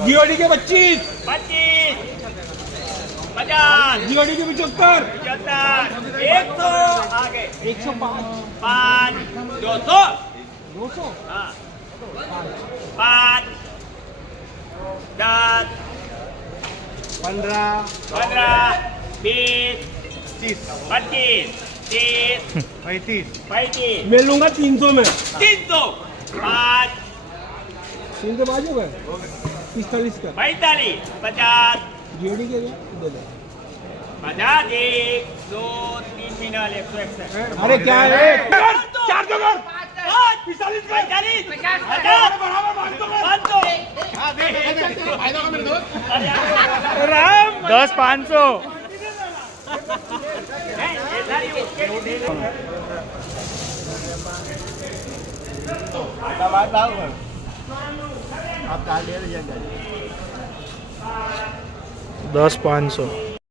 GOD के 25 25 50 GOD के 75 75 100 आगे 105 5 200 200 हाँ 5 10 15 15 20 25 25 30 35 35 मैं लूंगा 300 में 300 5 3 के बाजू है 45 का 45 50 जीओडी के दे दो 50 1 2 3 मिनट 161 अरे क्या है 4 का कर 45 का 45 राम 10 500 10 500